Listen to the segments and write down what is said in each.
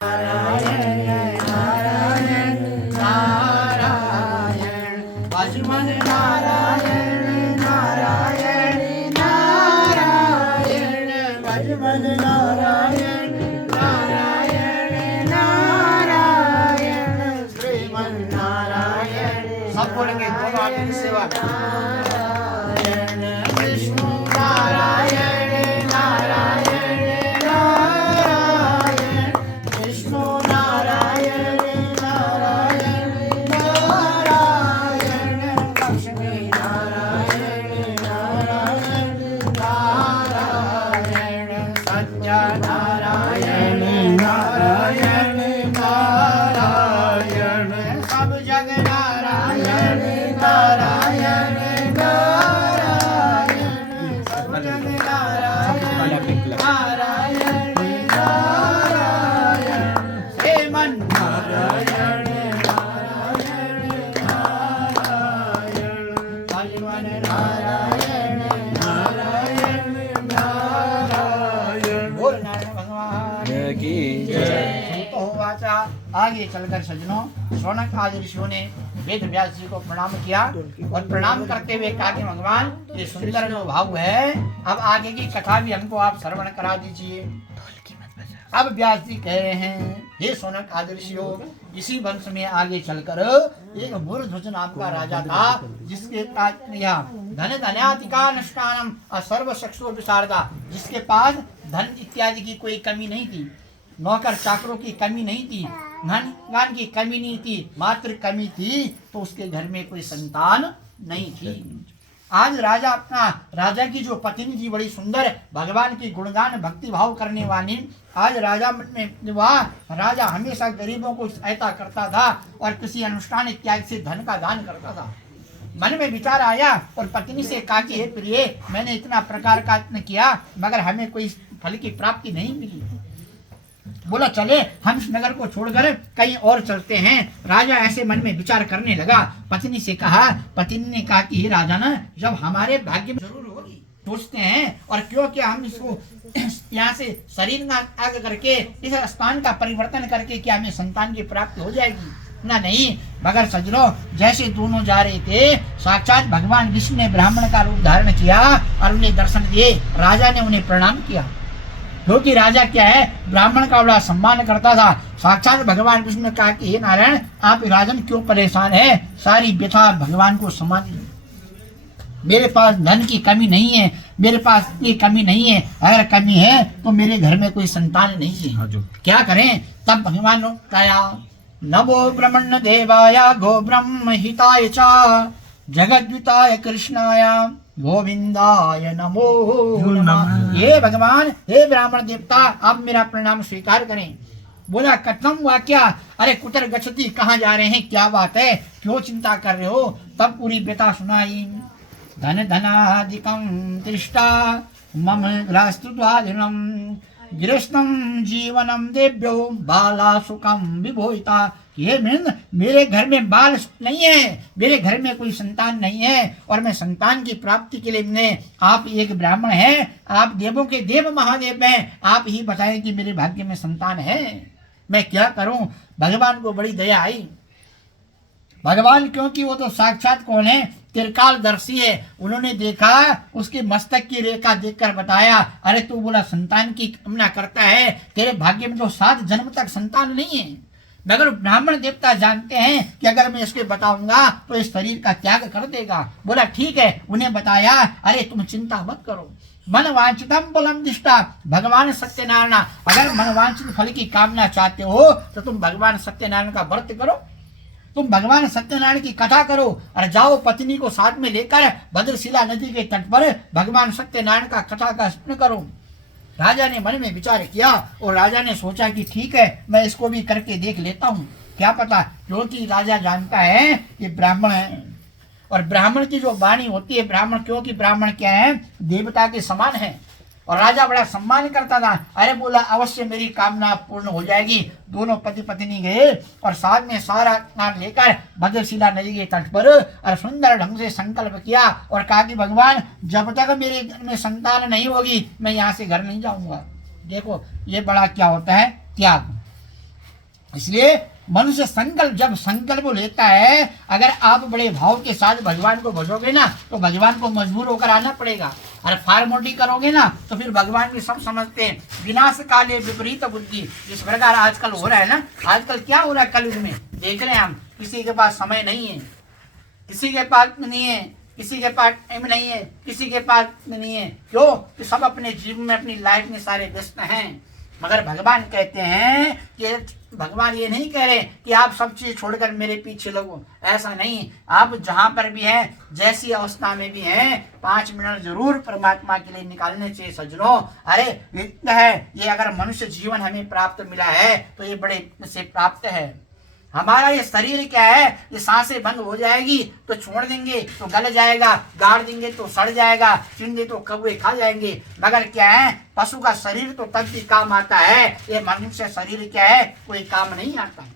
नारायण नारायण नारायण भजमन नारायण नारायण नारायण भजमन नारायण नारायण नारायण श्रीमन नारायण। सब बोलेंगे दोनों हाथ की सेवा। नारायण विष्णु नारायण नारायण नारायण विष्णु नारायण नारायण नारायण लक्ष्मी नारायण नारायण नारायण सत्य नारायण नारायण नारायण सब जग नारायण नारायण नारायण सब जग नारायण नारायण नारायण श्रीमन नारायण नारायण नारायण भजमन नारायण नारायण नारायण। बोल नारायण भगवान की जय। तो वाचा आगे चलकर सज्जनों शौनक आदि ऋषियों ने वेद व्यास जी को प्रणाम किया और प्रणाम करते हुए कहा कि भगवान ये सुंदर जो भाव है, अब आगे की कथा भी हमको आप श्रवण करा दीजिए। अब व्यास जी कह रहे हैं, हे शौनक आदि ऋषियों, इसी वंश में आगे चलकर एक मूर्धज नाम का राजा था, जिसके धन धन्यातिका अनुष्ठानम सर्व शक्सो विशारदा, जिसके पास धन इत्यादि की कोई कमी नहीं थी, नौकर चाकरों की कमी नहीं थी, धन ज्ञान की कमी नहीं थी, मात्र कमी थी तो उसके घर में कोई संतान नहीं थी। आज राजा की जो पत्नी थी बड़ी सुंदर, भगवान की गुणगान भक्ति भाव करने वाली। आज राजा में वह राजा हमेशा गरीबों को सहायता करता था और किसी अनुष्ठान इत्यादि से धन का दान करता था। मन में विचार आया और पत्नी से कहा कि हे प्रिय, मैंने इतना प्रकार का यत्न किया मगर हमें कोई फल की प्राप्ति नहीं मिली। बोला चले हम इस नगर को छोड़कर कहीं और चलते हैं। राजा ऐसे मन में विचार करने लगा। पत्नी से कहा, पत्नी ने कहा कि हे राजा ना, जब हमारे भाग्य में जरूर होगी सोचते हैं, और क्यों क्या हम इसको यहाँ से शरीर का त्याग करके इस स्थान का परिवर्तन करके क्या हमें संतान की प्राप्ति हो जाएगी ना? नहीं। मगर सज्जनों जैसे दोनों जा रहे थे, साक्षात भगवान विष्णु ने ब्राह्मण का रूप धारण किया और उन्हें दर्शन दिए। राजा ने उन्हें प्रणाम किया, क्योंकि राजा क्या है, ब्राह्मण का बड़ा सम्मान करता था। साक्षात भगवान विष्णु ने कहा कि हे नारायण, आप राजन क्यों परेशान है? सारी व्यथा भगवान को समान। मेरे पास धन की कमी नहीं है, मेरे पास ये कमी नहीं है, अगर कमी है तो मेरे घर में कोई संतान नहीं है, क्या करें? तब भगवान ने कहा, नमो ब्रह्मण्य देवाय गो ब्रह्म हिताय च जगद्विताय कृष्णाय गोविंदाय नमो नमः। ये भगवान, हे ब्राह्मण देवता, आप मेरा प्रणाम स्वीकार करें। बोला कथम वाक्या, अरे कुतर गच्छति, कहाँ जा रहे हैं, क्या बात है, क्यों चिंता कर रहे हो? तब पूरी व्यथा सुनाई। धन धनादिकं दृष्टा मम ग्रास्तु द्वादिनम गृहस्थम जीवनम देव्यो बाला सुखम विभोहिता। ये मेरे घर में बाल नहीं है, मेरे घर में कोई संतान नहीं है, और मैं संतान की प्राप्ति के लिए आप एक ब्राह्मण हैं, आप देवों के देव महादेव हैं, आप ही बताएं कि मेरे भाग्य में संतान है, मैं क्या करूं? भगवान को बड़ी दया आई। भगवान क्योंकि वो तो साक्षात कौन है, त्रिकालदर्शी है। उन्होंने देखा, उसके मस्तक की रेखा देखकर बताया, अरे तू बोला संतान की कामना करता है, तेरे भाग्य में तो 7 जन्म तक संतान नहीं है। मगर ब्राह्मण देवता जानते हैं कि अगर मैं इसके बताऊंगा तो इस शरीर का त्याग कर देगा। बोला ठीक है। उन्हें बताया, अरे तुम चिंता मत करो, मन वांछितम बलम दिष्टा भगवान सत्यनारायण, अगर मन वांछित फल की कामना चाहते हो तो तुम भगवान सत्यनारायण का व्रत करो, तुम भगवान सत्यनारायण की कथा करो और जाओ पत्नी को साथ में लेकर भद्रशिला नदी के तट पर भगवान सत्यनारायण का कथा का स्मरण करो। राजा ने मन में विचार किया और राजा ने सोचा कि ठीक है, मैं इसको भी करके देख लेता हूँ, क्या पता, क्योंकि राजा जानता है कि ब्राह्मण है और ब्राह्मण की जो वाणी होती है, ब्राह्मण क्योंकि ब्राह्मण क्या है, देवता के समान है, और राजा बड़ा सम्मान करता था। अरे बोला अवश्य मेरी कामना पूर्ण हो जाएगी। दोनों पति पत्नी गए और साथ में सारा काम लेकर भद्रशिला नदी के तट पर और सुंदर ढंग से संकल्प किया और कहा कि भगवान जब तक मेरे घर में संतान नहीं होगी मैं यहाँ से घर नहीं जाऊंगा। देखो ये बड़ा क्या होता है, त्याग। इसलिए मनुष्य संकल्प जब संकल्प लेता है, अगर आप बड़े भाव के साथ भगवान को भजोगे ना तो भगवान को मजबूर होकर आना पड़ेगा। और फार्मोटी करोगे ना तो फिर भगवान भी सब समझते हैं। विनाश काले विपरीत बुद्धि, इस प्रकार आजकल हो रहा है ना। आजकल क्या हो रहा है कलयुग में, देख रहे हैं हम, किसी के पास समय नहीं है, किसी के पास नहीं है, किसी के पास टाइम नहीं है, किसी के पास नहीं है। क्यों? कि सब अपने जीवन में अपनी लाइफ में सारे व्यस्त हैं। मगर भगवान कहते हैं कि भगवान ये नहीं कह रहे कि आप सब चीज छोड़कर मेरे पीछे लगो, ऐसा नहीं। आप जहां पर भी हैं, जैसी अवस्था में भी हैं, 5 मिनट जरूर परमात्मा के लिए निकालने चाहिए सज्जनों। अरे इतना है, ये अगर मनुष्य जीवन हमें प्राप्त मिला है तो ये बड़े से प्राप्त है। हमारा ये शरीर क्या है, ये सांसें बंद हो जाएगी तो छोड़ देंगे तो गल जाएगा, गाड़ देंगे तो सड़ जाएगा, चिंडे तो कौवे खा जाएंगे। मगर क्या है, पशु का शरीर तो तब भी काम आता है, ये मनुष्य शरीर क्या है, कोई काम नहीं आता है।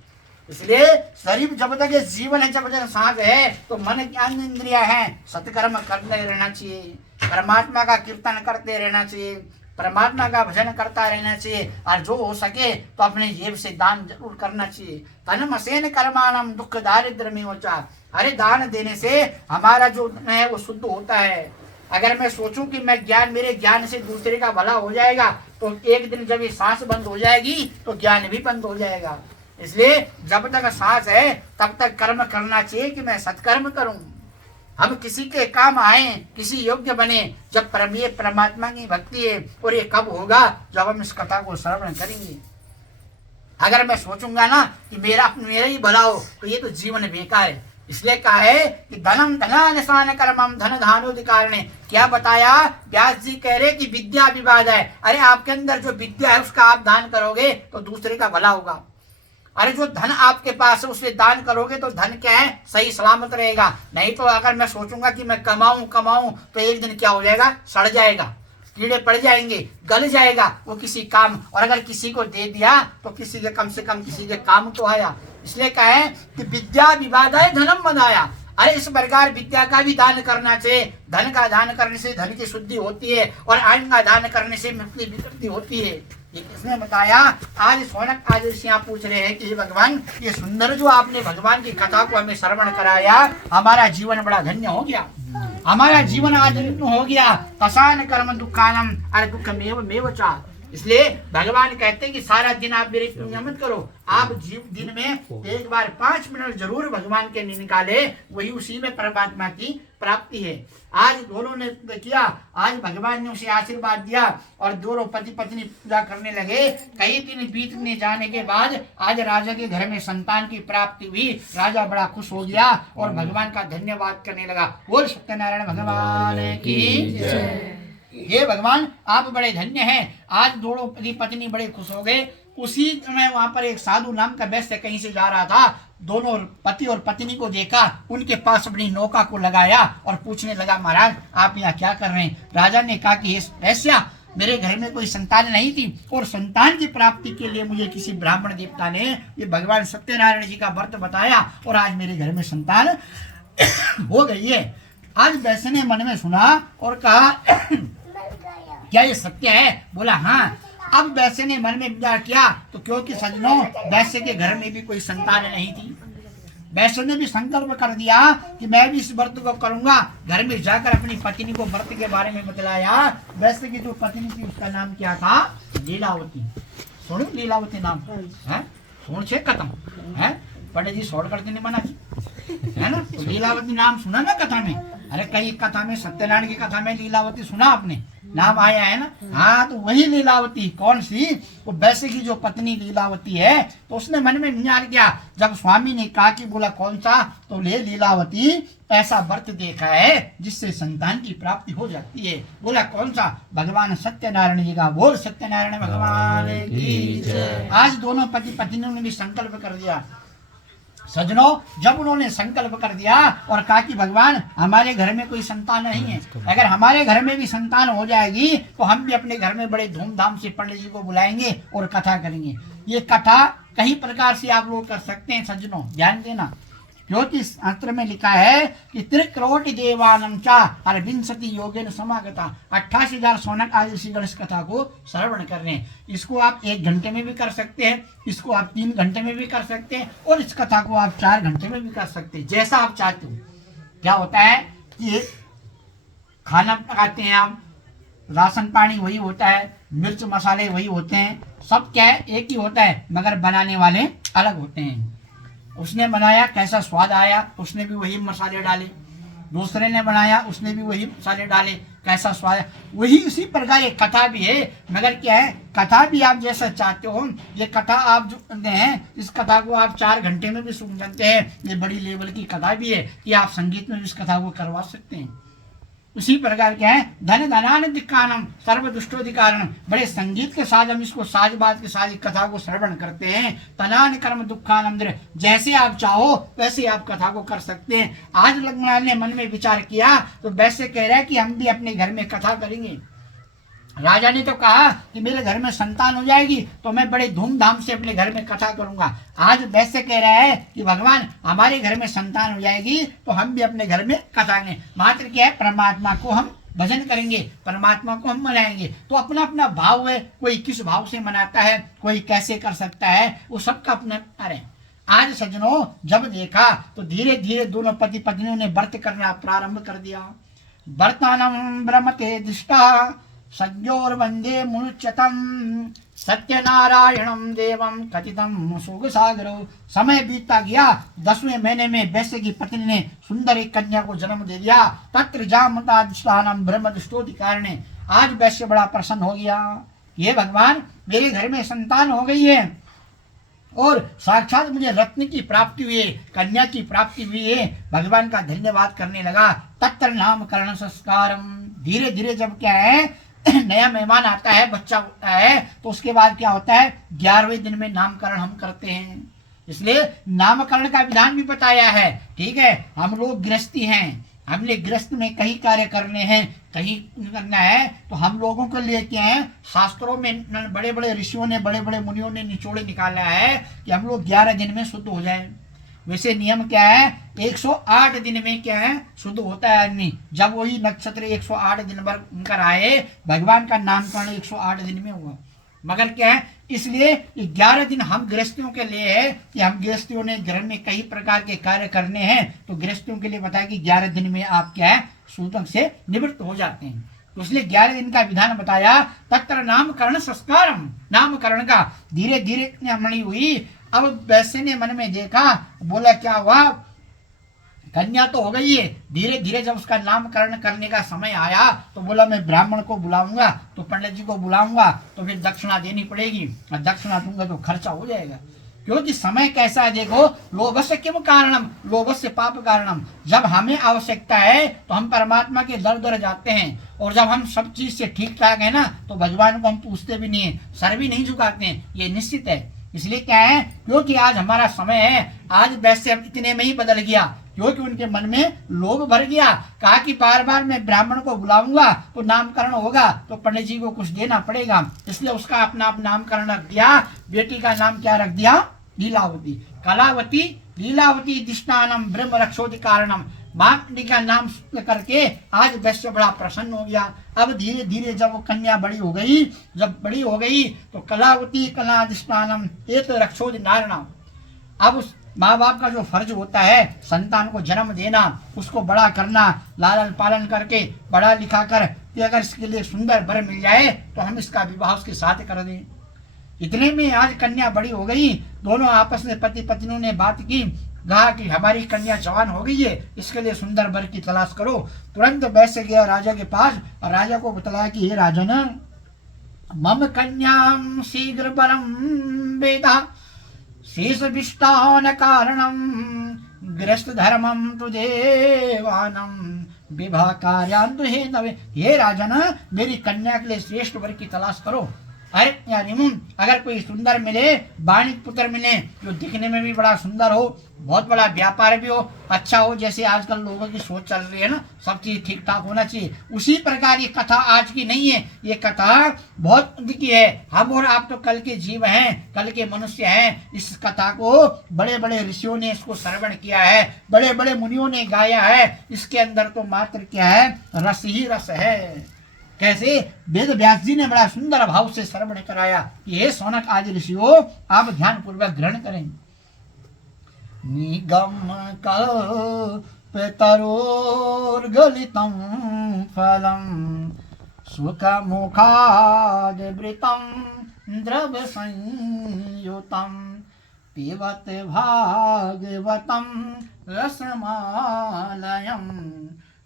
इसलिए शरीर जब तक ये जीवन है, जब तक सांस है, तो मन ज्ञान इंद्रिया है, सत्कर्म करते रहना चाहिए, परमात्मा का कीर्तन करते रहना चाहिए, परमात्मा का भजन करता रहना चाहिए। और जो हो सके तो अपने जेब से दान जरूर करना चाहिए। तनमसेन कर्माणम दुख दारिद्र में होता। अरे दान देने से हमारा जो है वो शुद्ध होता है। अगर मैं सोचूं कि मैं ज्ञान, मेरे ज्ञान से दूसरे का भला हो जाएगा, तो एक दिन जब ये सांस बंद हो जाएगी तो ज्ञान भी बंद हो जाएगा। इसलिए जब तक सांस है तब तक कर्म करना चाहिए कि मैं सत्कर्म करूं, हम किसी के काम आए, किसी योग्य बने। जब परमात्मा की भक्ति है, और ये कब होगा, जब हम इस कथा को श्रवण करेंगे। अगर मैं सोचूंगा ना कि मेरा ही भला हो, तो ये तो जीवन बेकार है। इसलिए कहा है कि धनम धनानसान कर्मम धन धानोधिकार ने क्या बताया। व्यास जी कह रहे कि विद्या विवाद है। अरे आपके अंदर जो विद्या है उसका आप दान करोगे तो दूसरे का भला होगा। अरे जो धन आपके पास है उसे दान करोगे तो धन क्या है, सही सलामत रहेगा। नहीं तो अगर मैं सोचूंगा कि मैं कमाऊं तो एक दिन क्या हो जाएगा, सड़ जाएगा, कीड़े पड़ जाएंगे, गल जाएगा वो किसी काम। और अगर किसी को दे दिया तो किसी के कम से कम किसी के काम तो आया। इसलिए कहा है कि विद्या विवादाय धनम बनाया। अरे इस प्रकार विद्या का भी दान करना चाहिए। धन का दान करने से धन की शुद्धि होती है, और अन्न का दान करने से मृत्यु विकृति होती है। ये किसने बताया? आज सौनक आज ऋषियां पूछ रहे हैं कि भगवान, ये सुंदर जो आपने भगवान की कथा को हमें श्रवण कराया, हमारा जीवन बड़ा धन्य हो गया, हमारा जीवन आज हो गया। कसान कर्म दुखानम, अरे दुख मेव चा। इसलिए भगवान कहते हैं कि सारा दिन आप मेरी पूजा मत करो, आप दिन में एक बार 5 मिनट जरूर भगवान के लिए निकाले, वही उसी में परमात्मा की प्राप्ति है। आज दोनों ने किया, आज भगवान ने उसे आशीर्वाद दिया और दोनों पति पत्नी पूजा करने लगे। कई दिन बीतने जाने के बाद आज राजा के घर में संतान की प्राप्ति हुई। राजा बड़ा खुश हो गया और भगवान का धन्यवाद करने लगा। बोल सत्यनारायण भगवान की जय। हे भगवान, आप बड़े धन्य हैं। आज दोनों पति पत्नी बड़े खुश हो गए। उसी समय वहां पर एक साधु नाम का वैश्य कहीं से जा रहा था। दोनों पति और पत्नी को देखा, उनके पास अपनी नौका को लगाया और पूछने लगा, महाराज आप यहाँ क्या कर रहे हैं? राजा ने कहा कि वैश्या, मेरे घर में कोई संतान नहीं थी और संतान की प्राप्ति के लिए मुझे किसी ब्राह्मण देवता ने ये भगवान सत्यनारायण जी का व्रत बताया और आज मेरे घर में संतान हो गई है। आज वैश्य ने मन में सुना और कहा, क्या ये सत्य है? बोला हाँ। अब वैश्य ने मन में विचार किया, तो क्योंकि सज्जनों वैश्य के घर में भी कोई संतान नहीं थी, वैश्य ने भी संकल्प कर दिया कि मैं भी इस व्रत को करूंगा। घर में जाकर अपनी पत्नी को व्रत के बारे में बतलाया। वैश्य की जो पत्नी थी उसका नाम क्या था? लीलावती। सुनो लीलावती नाम है, सुन छे खत्म है। पंडित जी शॉर्ट करते नहीं मना है ना। तो लीलावती नाम सुना ना कथा में? अरे कई कथा में, सत्यनारायण की कथा में लीलावती सुना आपने, नाम आया है ना। हाँ, तो वही लीलावती। कौन सी? वो वैश्य की जो पत्नी लीलावती है। तो उसने मन में विचार किया, जब स्वामी ने कहा कि बोला कौन सा, तो ले लीलावती ऐसा व्रत देखा है जिससे संतान की प्राप्ति हो जाती है। बोला कौन सा? भगवान सत्यनारायण जी का। बोल सत्यनारायण भगवान की जय। आज दोनों पति पत्नियों ने भी संकल्प कर दिया। सज्जनों, जब उन्होंने संकल्प कर दिया और कहा कि भगवान हमारे घर में कोई संतान नहीं है, अगर हमारे घर में भी संतान हो जाएगी तो हम भी अपने घर में बड़े धूमधाम से पंडित जी को बुलाएंगे और कथा करेंगे। ये कथा कई प्रकार से आप लोग कर सकते हैं। सज्जनों ध्यान देना, क्योंकि इस शास्त्र में लिखा है कि त्रिकरोटि देवानम चा अरविंसति योगेन समागता, 88,000 शौनक आदि ऋषिगण इस कथा को श्रवण कर रहे हैं। इसको आप 1 घंटे में भी कर सकते हैं, इसको आप 3 घंटे में भी कर सकते हैं, और इस कथा को आप 4 घंटे में भी कर सकते हैं, जैसा आप चाहते हो। क्या होता है कि खाना पकाते हैं आप, राशन पानी वही होता है, मिर्च मसाले वही होते हैं, सब क्या है एक ही होता है, मगर बनाने वाले अलग होते हैं। उसने बनाया कैसा स्वाद आया, उसने भी वही मसाले डाले, दूसरे ने बनाया उसने भी वही मसाले डाले, कैसा स्वाद है, वही उसी प्रकार ये कथा भी है। मगर क्या है, कथा भी आप जैसा चाहते हो, ये कथा आप जो हैं इस कथा को आप 4 घंटे में भी सुन सकते हैं। ये बड़ी लेवल की कथा भी है कि आप संगीत में भी इस कथा को करवा सकते हैं। उसी प्रकार क्या है, धन धनानंदिकानम सर्व दुष्टोधिकारणम, बड़े संगीत के साथ हम इसको साजबाज के साथ कथा को श्रवण करते हैं। तनान कर्म दुखानम, जैसे आप चाहो वैसे आप कथा को कर सकते हैं। आज लग्नाल ने मन में विचार किया तो वैसे कह रहा है कि हम भी अपने घर में कथा करेंगे। राजा ने तो कहा कि मेरे घर में संतान हो जाएगी तो मैं बड़े धूमधाम से अपने घर में कथा करूंगा। आज वैसे कह रहा है कि भगवान हमारे घर में संतान हो जाएगी तो हम भी अपने घर में कथा करें। मात्र क्या है, परमात्मा को हम भजन करेंगे, परमात्मा को हम मनाएंगे। तो अपना अपना भाव है, कोई किस भाव से मनाता है, कोई कैसे कर सकता है, वो सबका अपना अरे। आज सज्जनों जब देखा तो धीरे धीरे दोनों पति पत्नियों ने व्रत करना प्रारंभ कर दिया। व्रतानम ब्रह्मते दृष्टा सज्ञोर वंदे मुनुच्यतम सत्यनारायणम देवम कथितम सुख सागरो। समय बीतता गया, 10वें महीने में वैश्य की पत्नी ने सुंदर एक कन्या को जन्म दे दिया। तत्र जामतादिष्टानम ब्रह्म दुष्टोधिकारणे। आज वैश्य बड़ा प्रसन्न हो गया, ये भगवान मेरे घर में संतान हो गई है और साक्षात मुझे रत्न की प्राप्ति हुई है, कन्या की प्राप्ति हुई है। भगवान का धन्यवाद करने लगा। तत्र नामकरण संस्कारम। धीरे धीरे जब क्या है नया मेहमान आता है, बच्चा होता है, तो उसके बाद क्या होता है 11वें दिन में नामकरण हम करते हैं। इसलिए नामकरण का विधान भी बताया है। ठीक है, हम लोग गृहस्थी हैं, हमने गृहस्थ में कई कार्य करने हैं, कहीं करना है, तो हम लोगों को लिए क्या है, शास्त्रों में बड़े बड़े ऋषियों ने, बड़े बड़े मुनियों ने निचोड़े निकाला है कि हम लोग 11 दिन में शुद्ध हो जाए। वैसे नियम क्या है, 108 दिन में क्या है शुद्ध होता है आदमी। जब वही नक्षत्र 108 दिन भर कर आए, भगवान का नामकरण 108 दिन में हुआ। मगर क्या है, इसलिए 11 दिन हम गृहस्थियों के लिए है कि हम गृहस्थियों ने घर में कई प्रकार के कार्य करने हैं, तो गृहस्थियों के लिए बताया कि 11 दिन में आप क्या है सूतक से निवृत्त हो जाते हैं। तो इसलिए 11 दिन का विधान बताया। तत्र नामकरण संस्कारम, नामकरण का धीरे धीरे मणि हुई। अब वैसे ने मन में देखा, बोला क्या हुआ, कन्या तो हो गई है। धीरे धीरे जब उसका नामकरण करने का समय आया तो बोला मैं ब्राह्मण को बुलाऊंगा, तो पंडित जी को बुलाऊंगा, तो फिर दक्षिणा देनी पड़ेगी, और दक्षिणा दूंगा तो खर्चा हो जाएगा। क्योंकि समय कैसा है देखो, लोभस्य किम कारणम, लोभस्य पाप कारणम। जब हमें आवश्यकता है तो हम परमात्मा के दर दर जाते हैं, और जब हम सब चीज से ठीक ठाक है ना तो भगवान को हम पूछते भी नहीं है, सर भी नहीं झुकाते हैं, ये निश्चित है। इसलिए क्या है, क्योंकि आज हमारा समय है, आज वैसे इतने में ही बदल गया, क्योंकि उनके मन में लोभ भर गया। कहा कि बार बार मैं ब्राह्मण को बुलाऊंगा तो नामकरण होगा, तो पंडित जी को कुछ देना पड़ेगा, इसलिए उसका अपना आप नामकरण रख दिया। बेटी का नाम क्या रख दिया, लीलावती। कलावती लीलावती दिष्टानम ब्रह्म रक्षोधि कारणम। माँ का नाम करके आज वैश्य बड़ा प्रसन्न हो गया। अब धीरे धीरे जब वो कन्या बड़ी हो गई, जब बड़ी हो गई तो कलावती कलादिष्टानम ये तो रक्षोधि नारणम। अब उस माँ बाप का जो फर्ज होता है संतान को जन्म देना, उसको बड़ा करना, लालन पालन करके बड़ा लिखा कर कि अगर इसके लिए सुंदर वर मिल जाए तो हम इसका विवाह उसके साथ कर दें। इतने में आज कन्या बड़ी हो गई, दोनों आपस में पति पत्नियों ने बात की, कहा कि हमारी कन्या जवान हो गई है, इसके लिए सुंदर वर की तलाश करो। तुरंत वैसे गया राजा के पास और राजा को बतलाया कि हे राजन, मम कन्याम शीघ्र वरम वेदा शेष विष्टान कारणम गृहस्थ धर्मम तु देवानम विवाह कार्यान्तु हे नवे। हे राजन, मेरी कन्या के लिए श्रेष्ठ वर की तलाश करो। अरे अगर कोई सुंदर मिले, बाणिक पुत्र मिले जो दिखने में भी बड़ा सुंदर हो, बहुत बड़ा व्यापार भी हो, अच्छा हो, जैसे आजकल लोगों की सोच चल रही है ना, सब चीज ठीक ठाक होना चाहिए, उसी प्रकार ये कथा आज की नहीं है। ये कथा बहुत की है। हम और आप तो कल के जीव हैं, कल के मनुष्य हैं। इस कथा को बड़े बड़े ऋषियों ने इसको श्रवण किया है, बड़े बड़े मुनियों ने गाया है। इसके अंदर तो मात्र क्या है, रस ही रस है। कैसे वेद व्यास जी ने बड़ा सुंदर भाव से श्रवण कराया कि हे सौनक आदि ऋषियों, आप ध्यान पूर्वक ग्रहण करें। निगम कल्पतरोर्गलितं फलं सुखमुखादवृतं द्रवसंयुतं पिबत भागवतं रसमालयं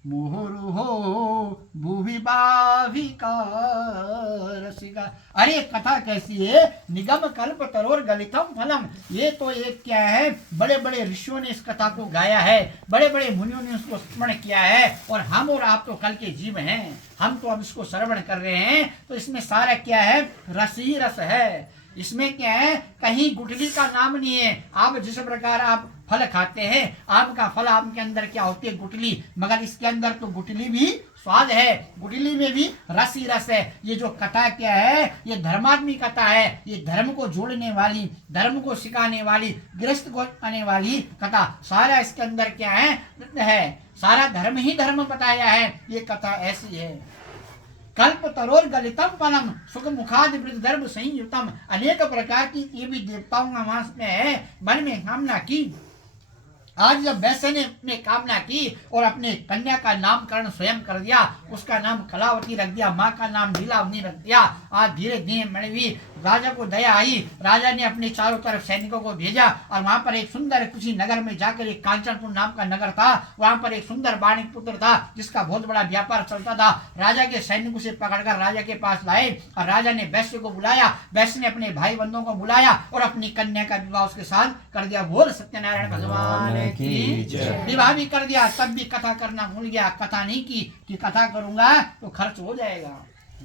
मुहुर्हो भुवि भाविका रसिका। अरे कथा कैसी है, निगम कल्प तरोर गलितम फलम। ये तो एक क्या है, बड़े बड़े ऋषियों ने इस कथा को गाया है, बड़े बड़े मुनियों ने उसको स्मरण किया है, और हम और आप तो कल के जीव हैं, हम तो अब इसको श्रवण कर रहे हैं। तो इसमें सारा क्या है, रस ही रस है। इसमें क्या है, कहीं गुठली का नाम नहीं है। आप जिस प्रकार आप फल खाते हैं, आम का फल, आम के अंदर क्या होती है, गुठली, मगर इसके अंदर तो गुठली भी स्वाद है, गुठली में भी रस ही रस है। ये जो कथा क्या है, ये धर्मात्मी कथा है। ये धर्म को जोड़ने वाली, धर्म को सिखाने वाली, गृहस्थ को आने वाली कथा। सारा इसके अंदर क्या है, सारा धर्म ही धर्म बताया है। ये कथा ऐसी है। कल्प तरोर गलितम फलम सुख मुखाद वृद्धर्भ संयुतम। अनेक प्रकार की ये भी देवताओं का मांस में है। मन में कामना की, आज जब वैश्य ने कामना की और अपने कन्या का नामकरण स्वयं कर दिया, उसका नाम कलावती रख दिया, माँ का नाम लीलावती रख दिया। आज धीरे धीरे मणिवी राजा को दया आई, राजा ने अपने चारों तरफ सैनिकों को भेजा और वहां पर एक सुंदर किसी नगर में जाकर, एक कांचनपुर नाम का नगर था, वहां पर एक सुंदर बाणिक पुत्र था जिसका बहुत बड़ा व्यापार चलता था। राजा के सैनिकों से पकड़कर राजा के पास लाए और राजा ने वैश्य को बुलाया, वैश्य ने अपने भाई बंधुओं को बुलाया और अपनी कन्या का विवाह उसके साथ कर दिया। बोल सत्यनारायण भगवान की जय। विवाह भी कर दिया, तब भी कथा करना भूल गया। कथा नहीं की कि कथा करूंगा तो खर्च हो जाएगा,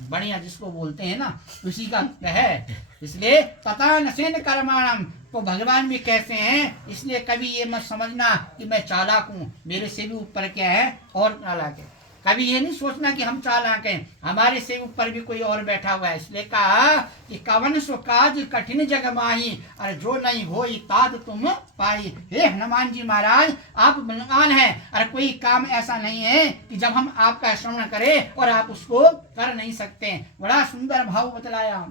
बढ़िया जिसको बोलते हैं ना, उसी का है। इसलिए तथा नसेन कर्माणम, तो भगवान भी कैसे हैं। इसलिए कभी ये मत समझना कि मैं चालाक हूँ, मेरे से भी ऊपर क्या है और चालाक है। कभी ये नहीं सोचना कि हम चालाक हैं, हमारे से ऊपर भी कोई और बैठा हुआ है। इसलिए कहा कि कवन सो काज कठिन जग माही, अरे जो नहीं हो ताद तुम पाई। हे हनुमान जी महाराज, आप बलवान हैं, अरे कोई काम ऐसा नहीं है कि जब हम आपका श्रवण करें और आप उसको कर नहीं सकते। बड़ा सुंदर भाव बतलाया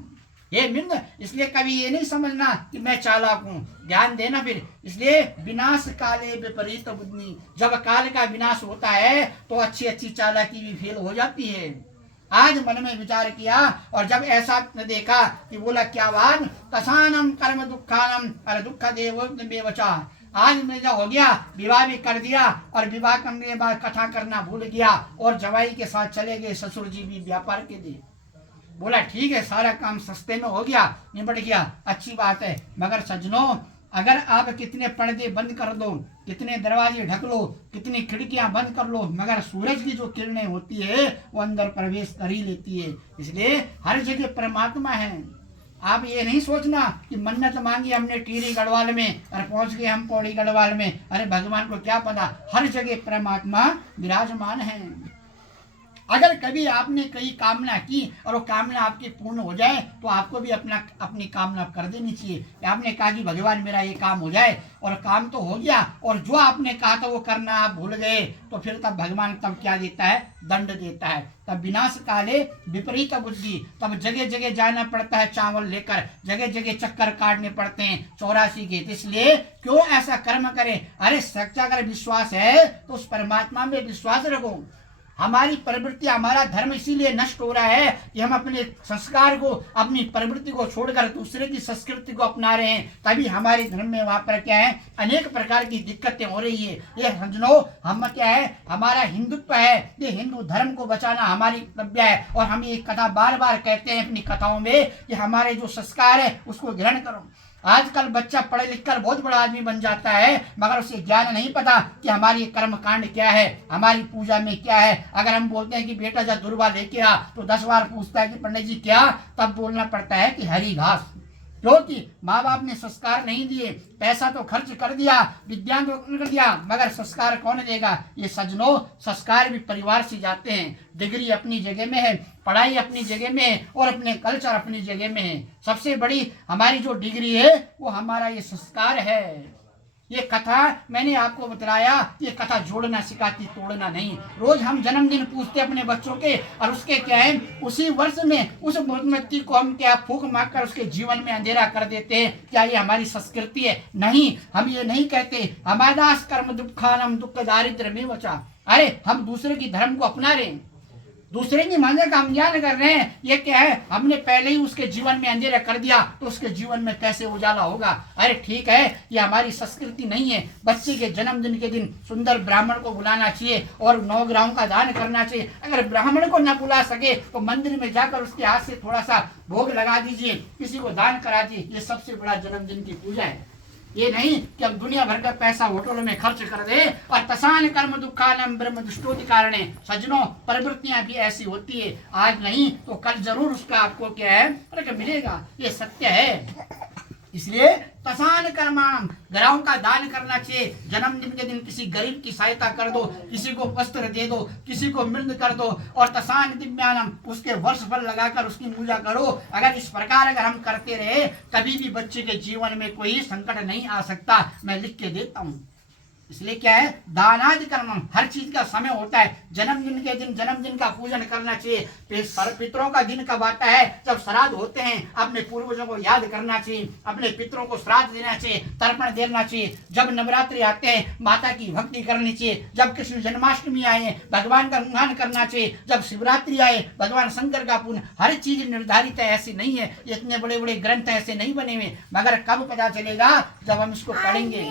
ये मिंद। इसलिए कभी ये नहीं समझना कि मैं चालाक हूँ, ध्यान देना फिर। इसलिए विनाश काले विपरीत बुद्धि, जब काल का विनाश होता है तो अच्छी अच्छी चालाकी भी फेल हो जाती है। आज मन में विचार किया और जब ऐसा देखा कि बोला क्या बात, तसानम कर्म दुखानम, अरे दुख देव बेवचा। आज मेरा हो गया, विवाह भी कर दिया और विवाह करने के बाद कथा करना भूल गया और जवाई के साथ चले गए, ससुर जी भी व्यापार के लिए। बोला ठीक है, सारा काम सस्ते में हो गया, निपट गया, अच्छी बात है। मगर सज्जनों, अगर आप कितने पर्दे बंद कर दो, कितने दरवाजे ढक लो, कितनी खिड़कियां बंद कर लो, मगर सूरज की जो किरणें होती है वो अंदर प्रवेश कर ही लेती है। इसलिए हर जगह परमात्मा है। आप ये नहीं सोचना कि मन्नत मांगी हमने टीरी गढ़वाल में और पहुंच गए हम पौड़ी गढ़वाल में, अरे भगवान को क्या पता, हर जगह परमात्मा विराजमान है। अगर कभी आपने कई कामना की और वो कामना आपकी पूर्ण हो जाए तो आपको भी अपनी कामना कर देनी चाहिए। आपने कहा कि भगवान मेरा ये काम हो जाए, और काम तो हो गया और जो आपने कहा था वो करना आप भूल गए, तो फिर तब भगवान तब क्या देता है, दंड देता है। तब विनाश काले विपरीत बुद्धि, तब जगह जगह जाना पड़ता है चावल लेकर, जगह जगह चक्कर काटने पड़ते हैं 84 के। इसलिए क्यों ऐसा कर्म करें। अरे सच्चा अगर विश्वास है तो उस परमात्मा में विश्वास रखो। हमारी प्रवृत्ति, हमारा धर्म इसीलिए नष्ट हो रहा है कि हम अपने संस्कार को, अपनी प्रवृत्ति को छोड़कर दूसरे की संस्कृति को अपना रहे हैं। तभी हमारे धर्म में वहां पर क्या है, अनेक प्रकार की दिक्कतें हो रही है। ये समझो, हम क्या है, हमारा हिंदुत्व है, ये हिंदू धर्म को बचाना हमारी कर्तव्य है। और हम ये कथा बार बार कहते हैं अपनी कथाओं में कि हमारे जो संस्कार है उसको ग्रहण करो। आजकल बच्चा पढ़ लिख कर बहुत बड़ा आदमी बन जाता है, मगर उसे ज्ञान नहीं पता कि हमारी कर्म कांड क्या है, हमारी पूजा में क्या है। अगर हम बोलते हैं कि बेटा जब दुर्वा लेके आ, तो 10 बार पूछता है कि पंडित जी क्या, तब बोलना पड़ता है कि हरी घास, क्योंकि माँ बाप ने संस्कार नहीं दिए। पैसा तो खर्च कर दिया, विज्ञान तो कर दिया, मगर संस्कार कौन देगा? ये सज्जनों, संस्कार भी परिवार से जाते हैं। डिग्री अपनी जगह में है, पढ़ाई अपनी जगह में है, और अपने कल्चर अपनी जगह में है। सबसे बड़ी हमारी जो डिग्री है वो हमारा ये संस्कार है। ये कथा मैंने आपको बताया, ये कथा जोड़ना सिखाती, तोड़ना नहीं। रोज हम जन्मदिन पूछते अपने बच्चों के, और उसके क्या है, उसी वर्ष में उस मूर्ति को हम क्या फूंक मारकर उसके जीवन में अंधेरा कर देते हैं। क्या ये हमारी संस्कृति है? नहीं, हम ये नहीं कहते। हमारा कर्म दुखानम दुख दारिद्र में बचा। अरे हम दूसरे की धर्म को अपना रहे हैं, दूसरे की मांगे का हम ज्ञान कर रहे हैं। ये क्या है, हमने पहले ही उसके जीवन में अंधेरा कर दिया, तो उसके जीवन में कैसे उजाला होगा? अरे ठीक है, ये हमारी संस्कृति नहीं है। बच्चे के जन्मदिन के दिन सुंदर ब्राह्मण को बुलाना चाहिए और 9 ग्राम का दान करना चाहिए। अगर ब्राह्मण को न बुला सके तो मंदिर में जाकर उसके हाथ से थोड़ा सा भोग लगा दीजिए, किसी को दान करा दीजिए। ये सबसे बड़ा जन्मदिन की पूजा है। ये नहीं कि हम दुनिया भर का पैसा होटलों में खर्च कर दे। और तसान कर्म दुखानम ब्रह्म दुष्टोति कारणे। सज्जनों, प्रवृत्तियां भी ऐसी होती है, आज नहीं तो कल जरूर उसका आपको क्या है फर्क मिलेगा। ये सत्य है। इसलिए तसान कर्माण, घरों का दान करना चाहिए। जन्मदिन के दिन किसी गरीब की सहायता कर दो, किसी को वस्त्र दे दो, किसी को मृद कर दो। और तसान दिव्यानम, उसके वर्ष भर लगाकर उसकी पूजा करो। अगर इस प्रकार अगर हम करते रहे, कभी भी बच्चे के जीवन में कोई संकट नहीं आ सकता। मैं लिख के देता हूँ। इसलिए क्या है, दानादि कर्म, हर चीज का समय होता है। जन्मदिन के दिन जन्मदिन का पूजन करना चाहिए। पितरों का दिन कब आता है? जब श्राद्ध होते हैं। अपने पूर्वजों को याद करना चाहिए, अपने पितरों को श्राद्ध देना चाहिए, तर्पण देना चाहिए। जब नवरात्रि आते हैं, माता की भक्ति करनी चाहिए। जब कृष्ण जन्माष्टमी आए, भगवान का गुणगान करना चाहिए। जब शिवरात्रि आए, भगवान शंकर का पूजन। हर चीज निर्धारित है, ऐसी नहीं है। इतने बड़े बड़े ग्रंथ ऐसे नहीं बने हुए, मगर कब पता चलेगा? जब हम इसको पढ़ेंगे।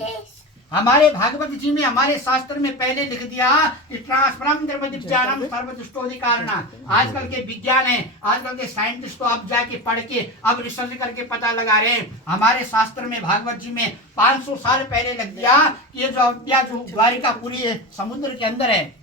हमारे भागवत जी में, हमारे शास्त्र में पहले लिख दिया कि ट्रांसफरम द्रव्यज्ञानम सर्वदुष्टोधिकारणा। आजकल के विज्ञान है, आजकल के साइंटिस्ट को अब जाके पढ़ के अब रिसर्च करके पता लगा रहे हैं। हमारे शास्त्र में भागवत जी में 500 साल पहले लग दिया कि ये जो अयोध्या जो द्वारिकापुरी समुद्र के अंदर है।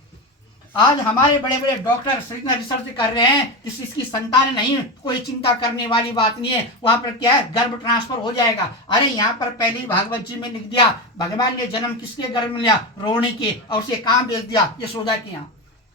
आज हमारे बड़े बड़े डॉक्टर रिसर्च कर रहे हैं कि इसकी संतान नहीं, कोई चिंता करने वाली बात नहीं है। वहां पर क्या है, गर्भ ट्रांसफर हो जाएगा। अरे यहाँ पर पहले ही भागवत जी में लिख दिया, भगवान ने जन्म किसके गर्भ में लिया? रोहिणी के, और उसे कहाँ भेज दिया? यशोदा के यहाँ।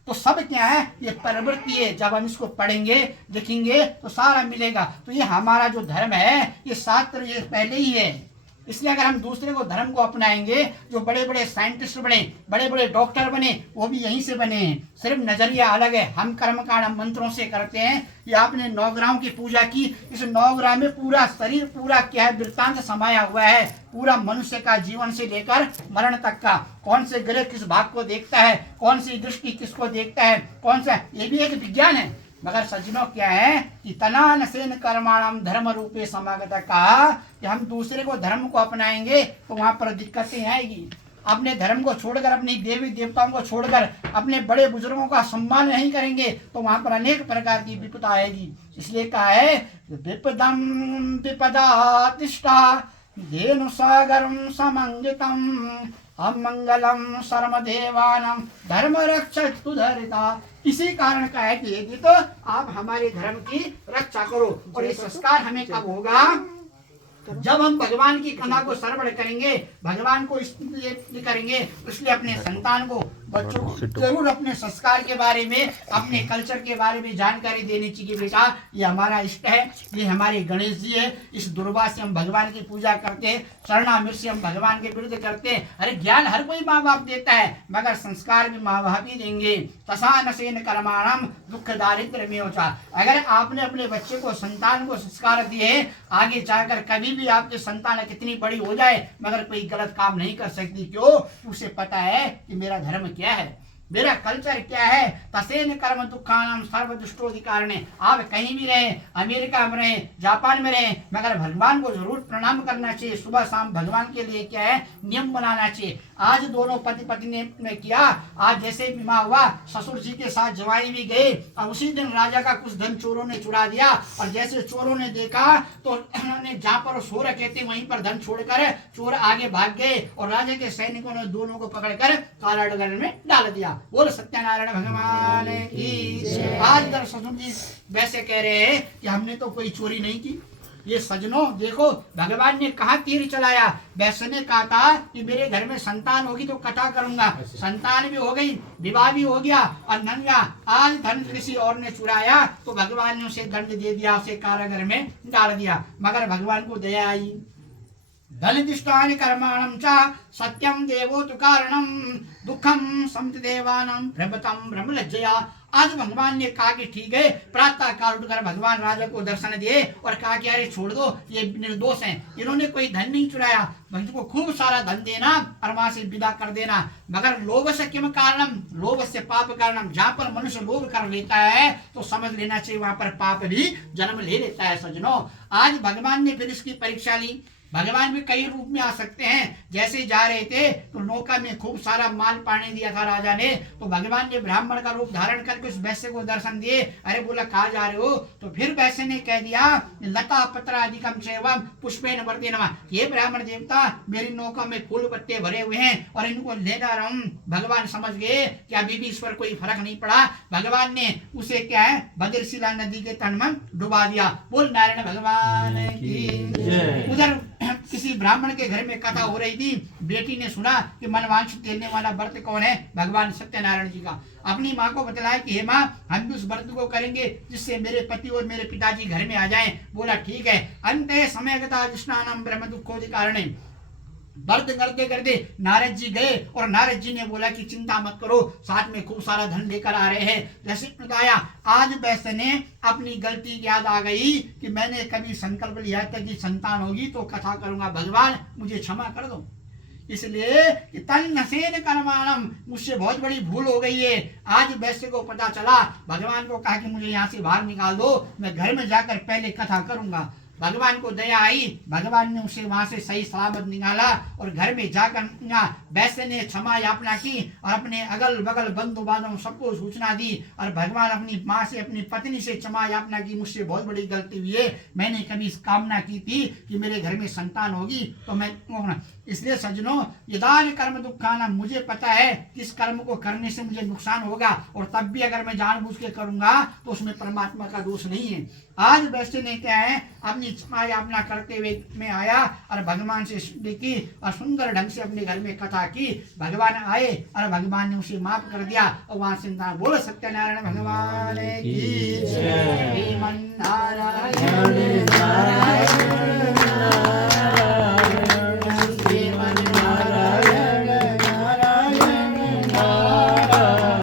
तो सब क्या है, ये प्रवृत्ति है। जब हम इसको पढ़ेंगे लिखेंगे तो सारा मिलेगा। तो ये हमारा जो धर्म है, ये शास्त्र ये पहले ही है। इसलिए अगर हम दूसरे को धर्म को अपनाएंगे, जो बड़े बड़े साइंटिस्ट बने, बड़े बड़े डॉक्टर बने, वो भी यहीं से बने हैं। सिर्फ नजरिया अलग है। हम कर्मकांड हम मंत्रों से करते हैं। ये आपने 9 ग्राम की पूजा की, इस 9 ग्राम में पूरा शरीर पूरा क्या है, वृत्तांत समाया हुआ है। पूरा मनुष्य का जीवन से लेकर मरण तक का, कौन से ग्रह किस भाग को देखता है, कौन सी दृष्टि किसको देखता है, कौन सा, ये भी एक विज्ञान है। मगर सज्जनों क्या है कि तनान सेन कर्माणम धर्म रूपे समागत, कहा कि हम दूसरे को धर्म को अपनाएंगे तो वहां पर दिक्कतें आएगी। अपने धर्म को छोड़कर, अपनी देवी देवताओं को छोड़कर, अपने बड़े बुजुर्गों का सम्मान नहीं करेंगे तो वहां पर अनेक प्रकार की विपदा आएगी। इसलिए कहा है विपदम विपदा तिष्ठा धेनु सागरम समंगितम अमंगलम सर्वदेवानम धर्म रक्षतु धरिता। इसी कारण का है कि यदि तो आप हमारे धर्म की रक्षा करो। और ये संस्कार हमें कब होगा? जब हम भगवान की कथा को श्रवण करेंगे, भगवान को इसलिए करेंगे, इसलिए अपने संतान को, बच्चों को जरूर अपने संस्कार के बारे में, अपने कल्चर के बारे में जानकारी देनी चाहिए। बेटा ये हमारा इष्ट है, ये हमारे गणेश जी है, इस दुर्वा से हम भगवान की पूजा करते हैं, शरणामृत से हम भगवान के विरुद्ध करते हैं। अरे ज्ञान हर कोई माँ बाप देता है, मगर संस्कार भी माँ बाप ही देंगे। तसान सेन कर्माणम दुख दारिद्र में होता। अगर आपने अपने बच्चे को, संतान को संस्कार दिए, आगे जाकर कभी भी आपकी संतान कितनी बड़ी हो जाए, मगर कोई गलत काम नहीं कर सकती। क्यों? उसे पता है कि मेरा धर्म क्या है, मेरा कल्चर क्या है, तसेन कर्म दुखानाम सर्व दुष्टोधिकारणे। आप कहीं भी रहे, अमेरिका में रहे, जापान में रहे, मगर भगवान को जरूर प्रणाम करना चाहिए। सुबह शाम भगवान के लिए क्या है, नियम बनाना चाहिए। आज दोनों पति पत्नी ने किया, आज जैसे विवाह हुआ, ससुर जी के साथ जवाई भी गए और उसी दिन राजा का कुछ धन चोरों ने चुरा दिया। और जैसे चोरों ने देखा तो उन्होंने जहाँ पर सो रखे थे वहीं पर धन छोड़कर चोर आगे भाग गए और राजा के सैनिकों ने दोनों को पकड़कर कारागार में डाल दिया। बोल सत्यनारायण भगवान की। आज इधर ससुर जी वैसे कह रहे हैं कि हमने तो कोई चोरी नहीं की। ये सजनों देखो, भगवान ने कहा तीर चलाया। वैसे ने कहा था कि मेरे घर में संतान होगी तो कथा करूंगा, संतान भी हो गई, विवाह भी हो गया और नंगा। आज धन किसी और ने चुराया तो भगवान ने उसे दंड दे दिया, उसे कारागार में डाल दिया। मगर भगवान को दया आई। दलिदिष्टानि कर्माणं च सत्यम देवोतु कारणम दुखम समित देवानां प्रभतम ब्रह्मलज्जया। आज भगवान ने कहा कि ठीक है, प्रातः काल उठकर भगवान राजा को दर्शन दिए और कहा कि अरे छोड़ दो, ये निर्दोष हैं, इन्होंने कोई धन नहीं चुराया, को खूब सारा धन देना और वहां से विदा कर देना। मगर लोभ से किम कारणम, लोभ से पाप कारणम। जहाँ पर मनुष्य लोभ कर लेता है तो समझ लेना चाहिए वहां पर पाप भी जन्म ले लेता है। सज्जनों, आज भगवान ने फिर इसकी परीक्षा ली। भगवान भी कई रूप में आ सकते हैं। जैसे जा रहे थे तो नौका में खूब सारा माल पानी दिया था राजा ने, तो भगवान ने ब्राह्मण का रूप धारण करके उस वैश्य को दर्शन दिए। अरे बोला कहाँ जा रहे हो, तो फिर वैश्य ने कह दिया लता पत्रादिकम सेवम पुष्पेन वर्ते नमः। ये ब्राह्मण देवता मेरी नौका में फूल पत्ते भरे हुए हैं और इनको ले जा रहा हूँ। भगवान समझ गए कि अभी भी इस पर कोई फर्क नहीं पड़ा। भगवान ने उसे क्या है, भद्रशिला नदी के तट में डुबा दिया। बोल नारायण भगवान की। उधर किसी ब्राह्मण के घर में कथा हो रही थी। बेटी ने सुना कि मनवांछित देने वाला व्रत कौन है, भगवान सत्यनारायण जी का। अपनी माँ को बतलाया कि हे माँ, हम भी उस व्रत को करेंगे जिससे मेरे पति और मेरे पिताजी घर में आ जाएं। बोला ठीक है। अंते समय गता जिष्णानां ब्रह्म दुखोदि कारणे। व्रत करते करते नारद जी गए और नारद जी ने बोला कि चिंता मत करो, साथ में खूब सारा धन लेकर आ रहे हैं। जैसे बताया, आज वैसे ने अपनी गलती याद आ गई कि मैंने कभी संकल्प लिया था कि संतान होगी तो कथा करूंगा, भगवान मुझे क्षमा कर दो। इसलिए कि तन्नसेन कर्माणम, मुझसे बहुत बड़ी भूल हो गई है। आज वैश्य को पता चला, भगवान को कहा कि मुझे यहाँ से बाहर निकाल दो, मैं घर में जाकर पहले कथा करूंगा। भगवान को दया आई, भगवान ने उसे वहां से सही सलामत निकाला और घर में जाकर वैश्य ने क्षमा याचना की और अपने अगल बगल बंधु बांधव सबको सूचना दी। और भगवान अपनी माँ से, अपनी पत्नी से क्षमा याचना की, मुझसे बहुत बड़ी गलती हुई है, मैंने कभी इस कामना की थी कि मेरे घर में संतान होगी तो मैं। इसलिए सज्जनों, यदान कर्म दुखाना, मुझे पता है कि इस कर्म को करने से मुझे नुकसान होगा और तब भी अगर मैं जानबूझ के करूंगा तो उसमें परमात्मा का दोष नहीं है। आज वैश्य ने क्या है, अपनी क्षमा याचना करते हुए में आया और भगवान से देखी और सुंदर ढंग से अपने घर में कथा की। भगवान आए और भगवान ने उसे माफ कर दिया और वहां से बोलो सत्यनारायण भगवान की।